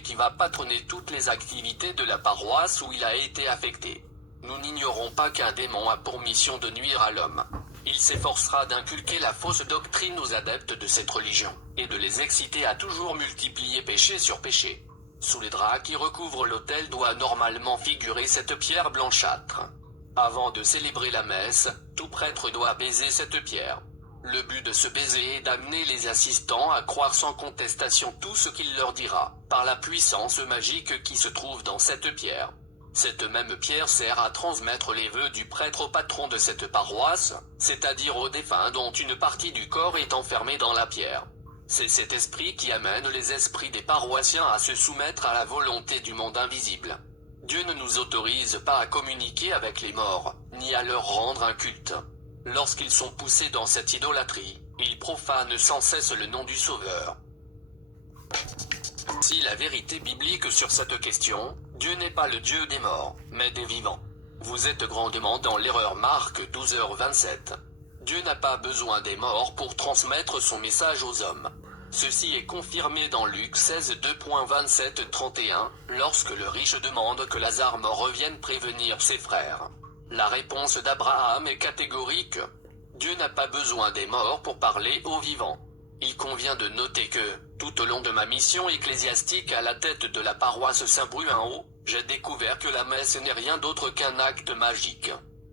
et qui va patronner toutes les activités de la paroisse où il a été affecté. Nous n'ignorons pas qu'un démon a pour mission de nuire à l'homme. Il s'efforcera d'inculquer la fausse doctrine aux adeptes de cette religion, et de les exciter à toujours multiplier péché sur péché. Sous les draps qui recouvrent l'autel doit normalement figurer cette pierre blanchâtre. Avant de célébrer la messe, tout prêtre doit baiser cette pierre. Le but de ce baiser est d'amener les assistants à croire sans contestation tout ce qu'il leur dira, par la puissance magique qui se trouve dans cette pierre. Cette même pierre sert à transmettre les vœux du prêtre au patron de cette paroisse, c'est-à-dire au défunt dont une partie du corps est enfermée dans la pierre. C'est cet esprit qui amène les esprits des paroissiens à se soumettre à la volonté du monde invisible. Dieu ne nous autorise pas à communiquer avec les morts, ni à leur rendre un culte. Lorsqu'ils sont poussés dans cette idolâtrie, ils profanent sans cesse le nom du Sauveur. Si la vérité biblique sur cette question, Dieu n'est pas le Dieu des morts, mais des vivants. Vous êtes grandement dans l'erreur. Marc 12h27. Dieu n'a pas besoin des morts pour transmettre son message aux hommes. Ceci est confirmé dans Luc 16 2.27-31, lorsque le riche demande que Lazare mort revienne prévenir ses frères. La réponse d'Abraham est catégorique. Dieu n'a pas besoin des morts pour parler aux vivants. Il convient de noter que, tout au long de ma mission ecclésiastique à la tête de la paroisse Saint-Bruin-Haut, j'ai découvert que la messe n'est rien d'autre qu'un acte magique.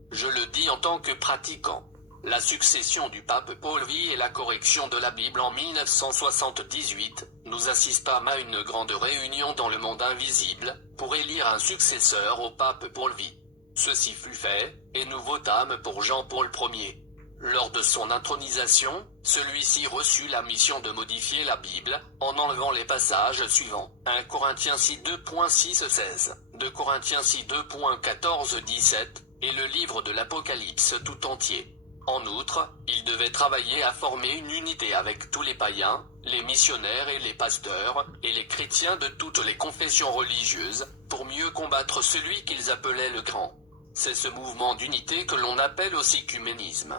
Je le dis en tant que pratiquant. La succession du pape Paul V et la correction de la Bible en 1978, nous assistâmes à une grande réunion dans le monde invisible, pour élire un successeur au pape Paul V. Ceci fut fait, et nous votâmes pour Jean-Paul Ier. Lors de son intronisation, celui-ci reçut la mission de modifier la Bible, en enlevant les passages suivants. 1 Corinthiens 6 2.6-16, 2 Corinthiens 6 2.14-17, et le livre de l'Apocalypse tout entier. En outre, il devait travailler à former une unité avec tous les païens, les missionnaires et les pasteurs, et les chrétiens de toutes les confessions religieuses, pour mieux combattre celui qu'ils appelaient le Grand. C'est ce mouvement d'unité que l'on appelle aussi œcuménisme.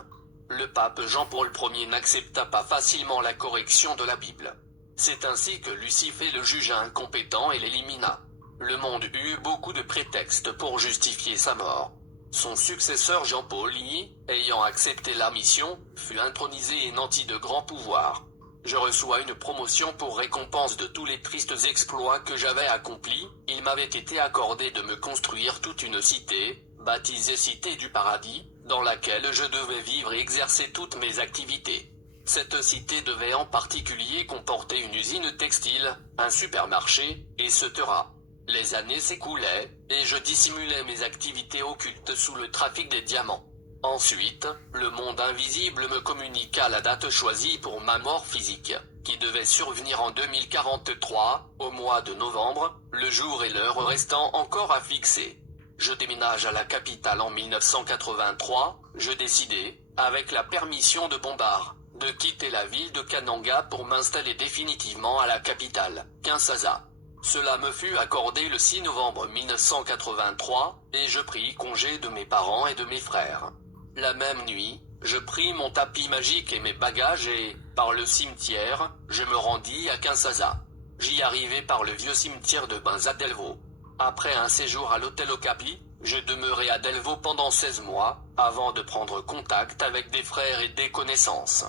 Le pape Jean-Paul Ier n'accepta pas facilement la correction de la Bible. C'est ainsi que Lucifer le jugea incompétent et l'élimina. Le monde eut beaucoup de prétextes pour justifier sa mort. Son successeur Jean-Paul I, ayant accepté la mission, fut intronisé et nanti de grands pouvoirs. Je reçois une promotion pour récompense de tous les tristes exploits que j'avais accomplis. Il m'avait été accordé de me construire toute une cité, baptisée Cité du Paradis, dans laquelle je devais vivre et exercer toutes mes activités. Cette cité devait en particulier comporter une usine textile, un supermarché, et ce Tera. Les années s'écoulaient, et je dissimulais mes activités occultes sous le trafic des diamants. Ensuite, le monde invisible me communiqua la date choisie pour ma mort physique, qui devait survenir en 2043, au mois de novembre, le jour et l'heure restant encore à fixer. Je déménage à la capitale en 1983, je décidai, avec la permission de Bombard, de quitter la ville de Kananga pour m'installer définitivement à la capitale, Kinshasa. Cela me fut accordé le 6 novembre 1983, et je pris congé de mes parents et de mes frères. La même nuit, je pris mon tapis magique et mes bagages et, par le cimetière, je me rendis à Kinshasa. J'y arrivai par le vieux cimetière de Banza Delvaux. Après un séjour à l'hôtel Okapi, je demeurai à Delvaux pendant 16 mois, avant de prendre contact avec des frères et des connaissances.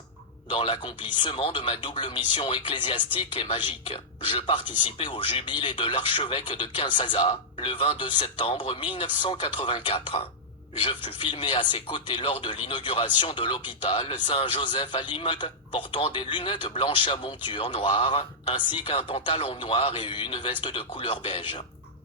Dans l'accomplissement de ma double mission ecclésiastique et magique, je participais au jubilé de l'archevêque de Kinshasa, le 22 septembre 1984. Je fus filmé à ses côtés lors de l'inauguration de l'hôpital Saint-Joseph à Limete, portant des lunettes blanches à monture noire, ainsi qu'un pantalon noir et une veste de couleur beige.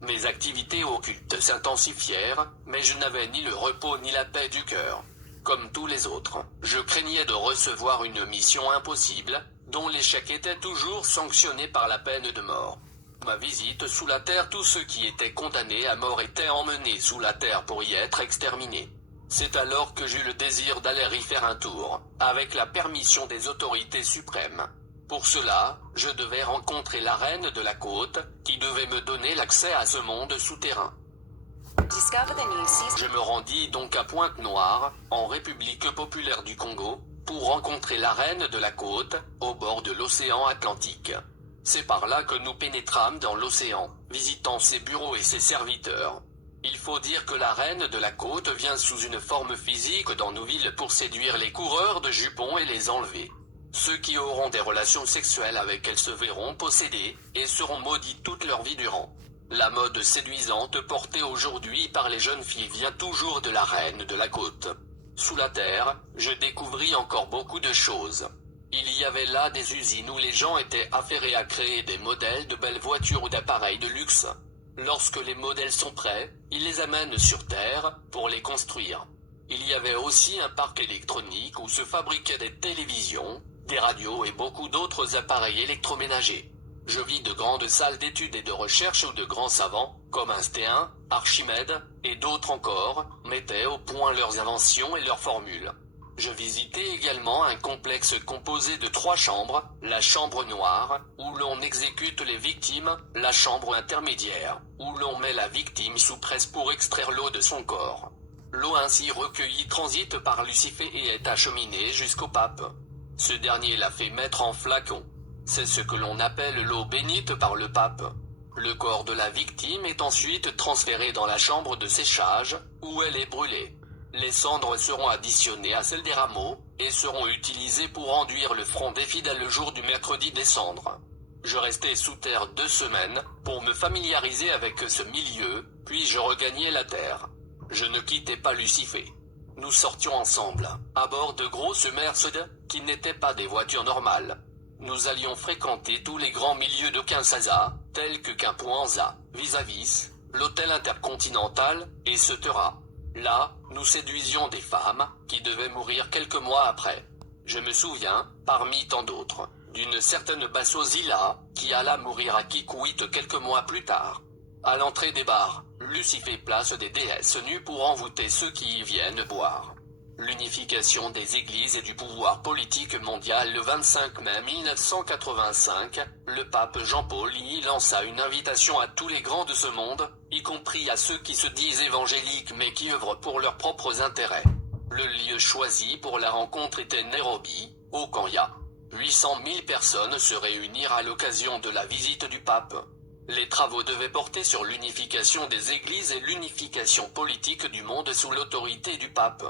Mes activités occultes s'intensifièrent, mais je n'avais ni le repos ni la paix du cœur. Comme tous les autres, je craignais de recevoir une mission impossible, dont l'échec était toujours sanctionné par la peine de mort. Ma visite sous la terre, tous ceux qui étaient condamnés à mort étaient emmenés sous la terre pour y être exterminés. C'est alors que j'eus le désir d'aller y faire un tour, avec la permission des autorités suprêmes. Pour cela, je devais rencontrer la reine de la côte, qui devait me donner l'accès à ce monde souterrain. Je me rendis donc à Pointe-Noire, en République populaire du Congo, pour rencontrer la reine de la côte, au bord de l'océan Atlantique. C'est par là que nous pénétrâmes dans l'océan, visitant ses bureaux et ses serviteurs. Il faut dire que la reine de la côte vient sous une forme physique dans nos villes pour séduire les coureurs de jupons et les enlever. Ceux qui auront des relations sexuelles avec elles se verront possédés, et seront maudits toute leur vie durant. La mode séduisante portée aujourd'hui par les jeunes filles vient toujours de la reine de la côte. Sous la terre, je découvris encore beaucoup de choses. Il y avait là des usines où les gens étaient affairés à créer des modèles de belles voitures ou d'appareils de luxe. Lorsque les modèles sont prêts, ils les amènent sur Terre pour les construire. Il y avait aussi un parc électronique où se fabriquaient des télévisions, des radios et beaucoup d'autres appareils électroménagers. Je vis de grandes salles d'études et de recherche où de grands savants, comme Einstein, Archimède, et d'autres encore, mettaient au point leurs inventions et leurs formules. Je visitais également un complexe composé de 3 chambres, la chambre noire, où l'on exécute les victimes, la chambre intermédiaire, où l'on met la victime sous presse pour extraire l'eau de son corps. L'eau ainsi recueillie transite par Lucifer et est acheminée jusqu'au pape. Ce dernier la fait mettre en flacon. C'est ce que l'on appelle l'eau bénite par le pape. Le corps de la victime est ensuite transféré dans la chambre de séchage, où elle est brûlée. Les cendres seront additionnées à celles des rameaux, et seront utilisées pour enduire le front des fidèles le jour du mercredi des cendres. Je restai sous terre 2 semaines, pour me familiariser avec ce milieu, puis je regagnai la terre. Je ne quittais pas Lucifer. Nous sortions ensemble, à bord de grosses Mercedes, qui n'étaient pas des voitures normales. Nous allions fréquenter tous les grands milieux de Kinshasa, tels que Kimpuanza, Vis-à-Vis, l'hôtel Intercontinental, et Cetera. Là, nous séduisions des femmes, qui devaient mourir quelques mois après. Je me souviens, parmi tant d'autres, d'une certaine Bassozilla, qui alla mourir à Kikwit quelques mois plus tard. À l'entrée des bars, Lucifer place des déesses nues pour envoûter ceux qui y viennent boire. L'unification des églises et du pouvoir politique mondial. Le 25 mai 1985, le pape Jean-Paul y lança une invitation à tous les grands de ce monde, y compris à ceux qui se disent évangéliques mais qui œuvrent pour leurs propres intérêts. Le lieu choisi pour la rencontre était Nairobi, au Kenya. 800 000 personnes se réunirent à l'occasion de la visite du pape. Les travaux devaient porter sur l'unification des églises et l'unification politique du monde sous l'autorité du pape.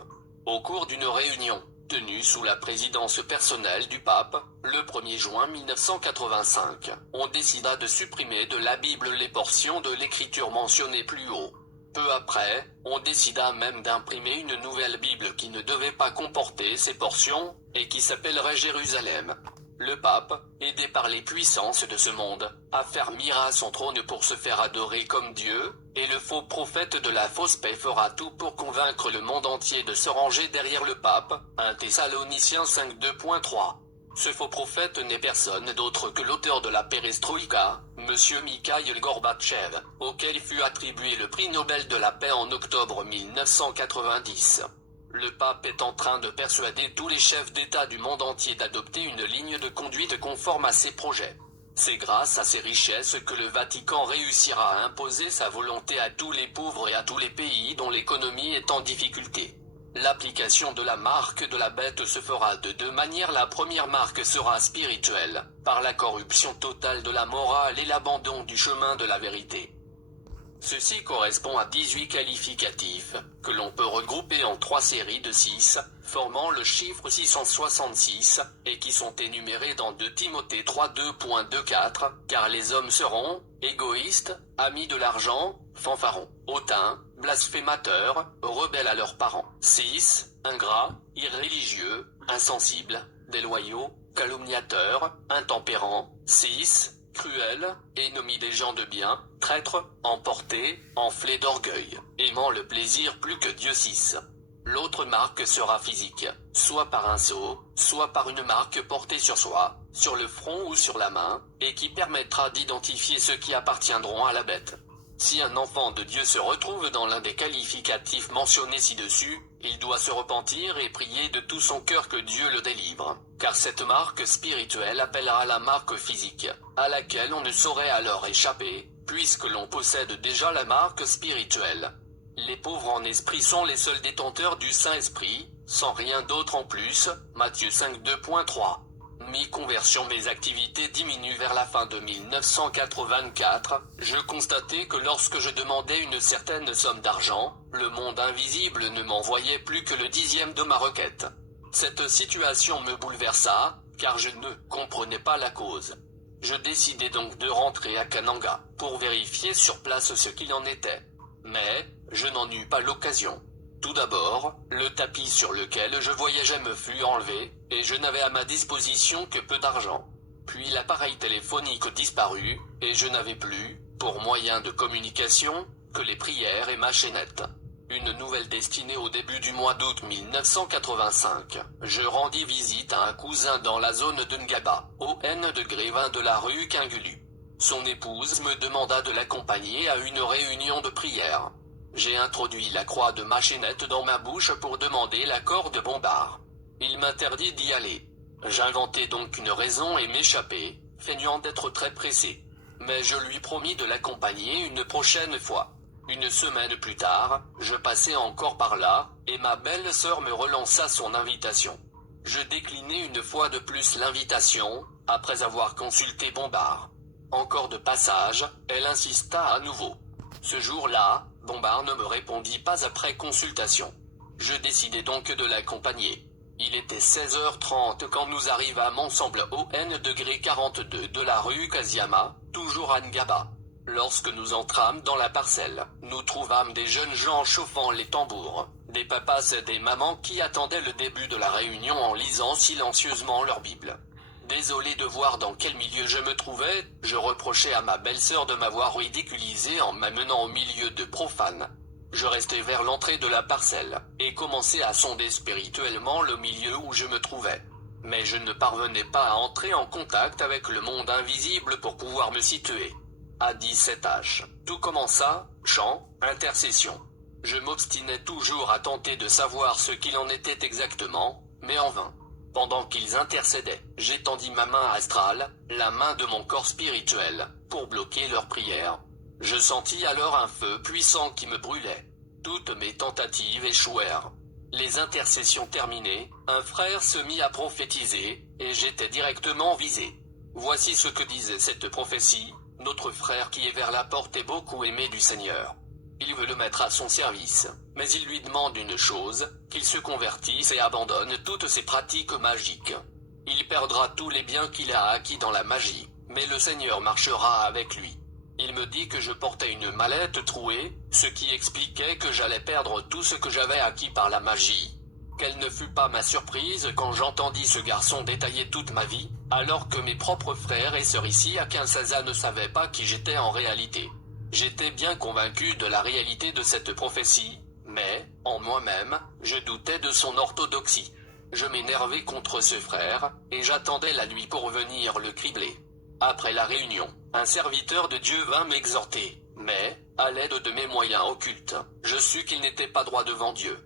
Au cours d'une réunion, tenue sous la présidence personnelle du pape, le 1er juin 1985, on décida de supprimer de la Bible les portions de l'écriture mentionnées plus haut. Peu après, on décida même d'imprimer une nouvelle Bible qui ne devait pas comporter ces portions, et qui s'appellerait Jérusalem. Le pape, aidé par les puissances de ce monde, affermira son trône pour se faire adorer comme Dieu, et le faux prophète de la fausse paix fera tout pour convaincre le monde entier de se ranger derrière le pape. 1 Thessaloniciens 5:2.3. Ce faux prophète n'est personne d'autre que l'auteur de la perestroïka, M. Mikhaïl Gorbatchev, auquel fut attribué le prix Nobel de la paix en octobre 1990. Le pape est en train de persuader tous les chefs d'État du monde entier d'adopter une ligne de conduite conforme à ses projets. C'est grâce à ces richesses que le Vatican réussira à imposer sa volonté à tous les pauvres et à tous les pays dont l'économie est en difficulté. L'application de la marque de la bête se fera de 2 manières. La première marque sera spirituelle, par la corruption totale de la morale et l'abandon du chemin de la vérité. Ceci correspond à 18 qualificatifs, que l'on peut regrouper en 3 séries de 6, formant le chiffre 666, et qui sont énumérés dans 2 Timothée 3:2.24, car les hommes seront égoïstes, amis de l'argent, fanfarons, hautains, blasphémateurs, rebelles à leurs parents. 6. Ingrats, irréligieux, insensibles, déloyaux, calomniateurs, intempérants. 6. Cruels, ennemis des gens de bien, traîtres, emportés, enflés d'orgueil, aimant le plaisir plus que Dieu. 6. L'autre marque sera physique, soit par un sceau, soit par une marque portée sur soi, sur le front ou sur la main, et qui permettra d'identifier ceux qui appartiendront à la bête. Si un enfant de Dieu se retrouve dans l'un des qualificatifs mentionnés ci-dessus, il doit se repentir et prier de tout son cœur que Dieu le délivre, car cette marque spirituelle appellera la marque physique, à laquelle on ne saurait alors échapper, puisque l'on possède déjà la marque spirituelle. Les pauvres en esprit sont les seuls détenteurs du Saint-Esprit, sans rien d'autre en plus. Matthieu 5:2.3. Mi-conversion, mes activités diminuent vers la fin de 1984, je constatais que lorsque je demandais une certaine somme d'argent, le monde invisible ne m'envoyait plus que le 10e de ma requête. Cette situation me bouleversa, car je ne comprenais pas la cause. Je décidai donc de rentrer à Kananga, pour vérifier sur place ce qu'il en était. Mais, je n'en eus pas l'occasion. Tout d'abord, le tapis sur lequel je voyageais me fut enlevé, et je n'avais à ma disposition que peu d'argent. Puis l'appareil téléphonique disparut, et je n'avais plus, pour moyen de communication, que les prières et ma chaînette. Une nouvelle destinée au début du mois d'août 1985. Je rendis visite à un cousin dans la zone de Ngaba, au degré 20 de la rue Kingulu. Son épouse me demanda de l'accompagner à une réunion de prière. J'ai introduit la croix de ma chaînette dans ma bouche pour demander l'accord de Bombard. Il m'interdit d'y aller. J'inventai donc une raison et m'échappai, feignant d'être très pressé. Mais je lui promis de l'accompagner une prochaine fois. Une semaine plus tard, je passais encore par là, et ma belle-sœur me relança son invitation. Je déclinai une fois de plus l'invitation, après avoir consulté Bombard. Encore de passage, elle insista à nouveau. Ce jour-là, Bombard ne me répondit pas après consultation. Je décidai donc de l'accompagner. Il était 16h30 quand nous arrivâmes ensemble au degré 42 de la rue Kaziyama, toujours à Ngaba. Lorsque nous entrâmes dans la parcelle, nous trouvâmes des jeunes gens chauffant les tambours, des papas et des mamans qui attendaient le début de la réunion en lisant silencieusement leur Bible. Désolé de voir dans quel milieu je me trouvais, je reprochais à ma belle-sœur de m'avoir ridiculisé en m'amenant au milieu de profanes. Je restai vers l'entrée de la parcelle, et commençai à sonder spirituellement le milieu où je me trouvais. Mais je ne parvenais pas à entrer en contact avec le monde invisible pour pouvoir me situer. À 17h, tout commença, chant, intercession. Je m'obstinais toujours à tenter de savoir ce qu'il en était exactement, mais en vain. Pendant qu'ils intercédaient, j'étendis ma main astrale, la main de mon corps spirituel, pour bloquer leurs prières. Je sentis alors un feu puissant qui me brûlait. Toutes mes tentatives échouèrent. Les intercessions terminées, un frère se mit à prophétiser, et j'étais directement visé. Voici ce que disait cette prophétie: notre frère qui est vers la porte est beaucoup aimé du Seigneur. Il veut le mettre à son service, mais il lui demande une chose, qu'il se convertisse et abandonne toutes ses pratiques magiques. Il perdra tous les biens qu'il a acquis dans la magie, mais le Seigneur marchera avec lui. Il me dit que je portais une mallette trouée, ce qui expliquait que j'allais perdre tout ce que j'avais acquis par la magie. Quelle ne fut pas ma surprise quand j'entendis ce garçon détailler toute ma vie, alors que mes propres frères et sœurs ici à Kinshasa ne savaient pas qui j'étais en réalité. J'étais bien convaincu de la réalité de cette prophétie, mais, en moi-même, je doutais de son orthodoxie. Je m'énervais contre ce frère, et j'attendais la nuit pour venir le cribler. Après la réunion, un serviteur de Dieu vint m'exhorter, mais, à l'aide de mes moyens occultes, je sus qu'il n'était pas droit devant Dieu.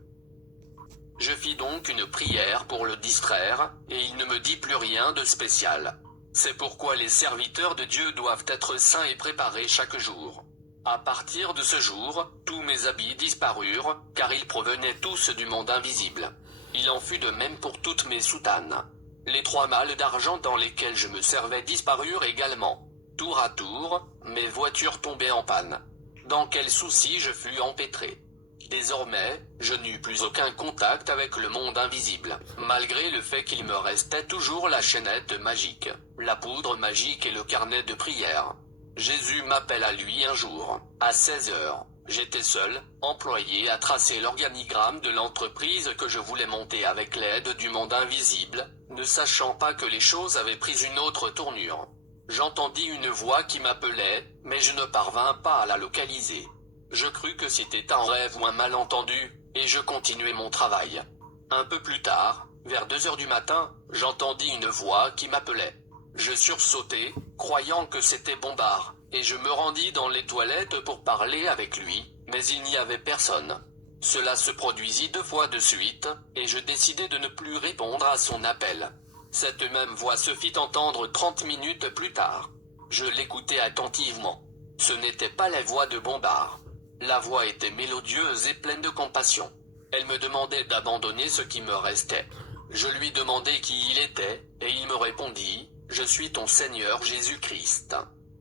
Je fis donc une prière pour le distraire, et il ne me dit plus rien de spécial. C'est pourquoi les serviteurs de Dieu doivent être saints et préparés chaque jour. À partir de ce jour, tous mes habits disparurent, car ils provenaient tous du monde invisible. Il en fut de même pour toutes mes soutanes. Les 3 malles d'argent dans lesquelles je me servais disparurent également. Tour à tour, mes voitures tombaient en panne. Dans quel souci je fus empêtré. Désormais, je n'eus plus aucun contact avec le monde invisible, malgré le fait qu'il me restait toujours la chaînette magique, la poudre magique et le carnet de prière. Jésus m'appelle à lui un jour, à 16h. J'étais seul, employé à tracer l'organigramme de l'entreprise que je voulais monter avec l'aide du monde invisible, ne sachant pas que les choses avaient pris une autre tournure. J'entendis une voix qui m'appelait, mais je ne parvins pas à la localiser. Je crus que c'était un rêve ou un malentendu, et je continuai mon travail. Un peu plus tard, vers 2h du matin, j'entendis une voix qui m'appelait. Je sursautai, croyant que c'était Bombard, et je me rendis dans les toilettes pour parler avec lui, mais il n'y avait personne. Cela se produisit 2 fois de suite, et je décidai de ne plus répondre à son appel. Cette même voix se fit entendre 30 minutes plus tard. Je l'écoutai attentivement. Ce n'était pas la voix de Bombard. La voix était mélodieuse et pleine de compassion. Elle me demandait d'abandonner ce qui me restait. Je lui demandai qui il était, et il me répondit, « Je suis ton Seigneur Jésus-Christ.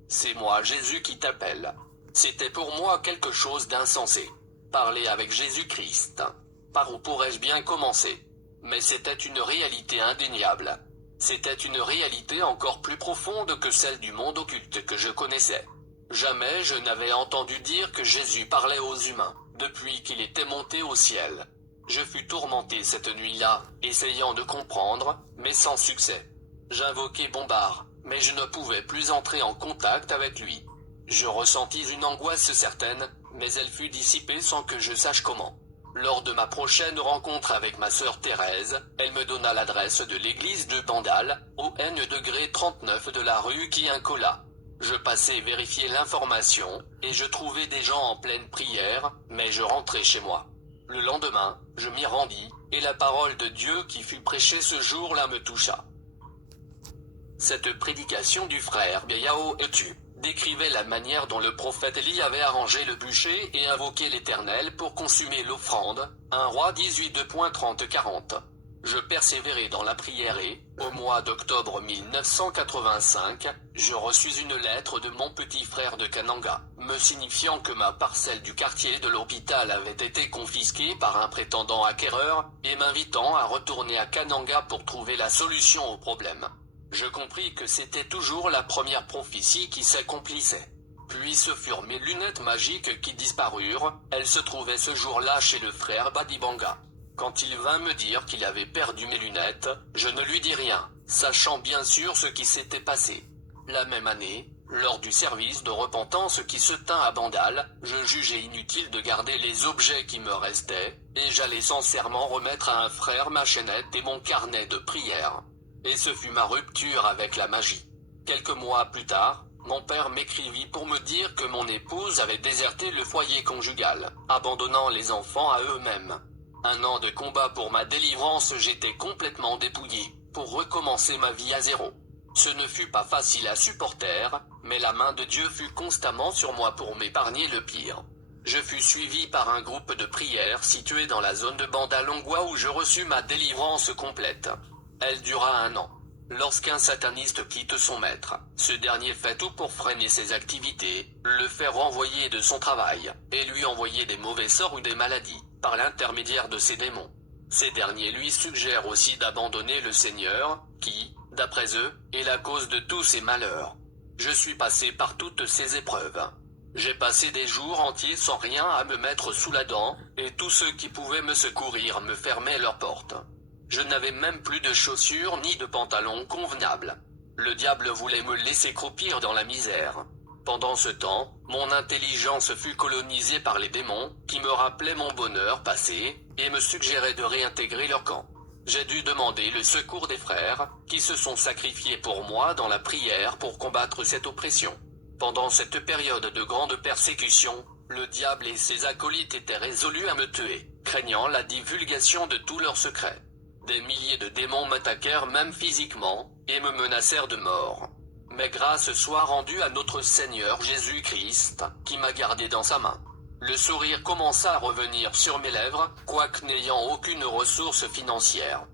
C'est moi Jésus qui t'appelle. » C'était pour moi quelque chose d'insensé. Parler avec Jésus-Christ. Par où pourrais-je bien commencer? Mais c'était une réalité indéniable. C'était une réalité encore plus profonde que celle du monde occulte que je connaissais. Jamais je n'avais entendu dire que Jésus parlait aux humains, depuis qu'il était monté au ciel. Je fus tourmenté cette nuit-là, essayant de comprendre, mais sans succès. J'invoquai Bombard, mais je ne pouvais plus entrer en contact avec lui. Je ressentis une angoisse certaine, mais elle fut dissipée sans que je sache comment. Lors de ma prochaine rencontre avec ma sœur Thérèse, elle me donna l'adresse de l'église de Bandal, au N-39 de la rue Kiinkola. Je passai vérifier l'information, et je trouvai des gens en pleine prière, mais je rentrai chez moi. Le lendemain, je m'y rendis, et la parole de Dieu qui fut prêchée ce jour-là me toucha. Cette prédication du frère Biao Etu décrivait la manière dont le prophète Élie avait arrangé le bûcher et invoqué l'Éternel pour consumer l'offrande, 1 Roi 18:30-40. Je persévérai dans la prière et, au mois d'octobre 1985, je reçus une lettre de mon petit frère de Kananga, me signifiant que ma parcelle du quartier de l'hôpital avait été confisquée par un prétendant acquéreur, et m'invitant à retourner à Kananga pour trouver la solution au problème. Je compris que c'était toujours la première prophétie qui s'accomplissait. Puis ce furent mes lunettes magiques qui disparurent, elles se trouvaient ce jour-là chez le frère Badibanga. Quand il vint me dire qu'il avait perdu mes lunettes, je ne lui dis rien, sachant bien sûr ce qui s'était passé. La même année, lors du service de repentance qui se tint à Bandal, je jugeais inutile de garder les objets qui me restaient, et j'allais sincèrement remettre à un frère ma chaînette et mon carnet de prière. Et ce fut ma rupture avec la magie. Quelques mois plus tard, mon père m'écrivit pour me dire que mon épouse avait déserté le foyer conjugal, abandonnant les enfants à eux-mêmes. 1 an de combat pour ma délivrance, j'étais complètement dépouillé, pour recommencer ma vie à zéro. Ce ne fut pas facile à supporter, mais la main de Dieu fut constamment sur moi pour m'épargner le pire. Je fus suivi par un groupe de prière situé dans la zone de Bandalongwa où je reçus ma délivrance complète. Elle dura 1 an. Lorsqu'un sataniste quitte son maître, ce dernier fait tout pour freiner ses activités, le faire renvoyer de son travail, et lui envoyer des mauvais sorts ou des maladies, par l'intermédiaire de ses démons. Ces derniers lui suggèrent aussi d'abandonner le Seigneur, qui, d'après eux, est la cause de tous ses malheurs. Je suis passé par toutes ces épreuves. J'ai passé des jours entiers sans rien à me mettre sous la dent, et tous ceux qui pouvaient me secourir me fermaient leurs portes. Je n'avais même plus de chaussures ni de pantalons convenables. Le diable voulait me laisser croupir dans la misère. Pendant ce temps, mon intelligence fut colonisée par les démons, qui me rappelaient mon bonheur passé, et me suggéraient de réintégrer leur camp. J'ai dû demander le secours des frères, qui se sont sacrifiés pour moi dans la prière pour combattre cette oppression. Pendant cette période de grande persécution, le diable et ses acolytes étaient résolus à me tuer, craignant la divulgation de tous leurs secrets. Des milliers de démons m'attaquèrent même physiquement, et me menacèrent de mort. Mais grâce soit rendue à notre Seigneur Jésus-Christ, qui m'a gardé dans sa main. Le sourire commença à revenir sur mes lèvres, quoique n'ayant aucune ressource financière.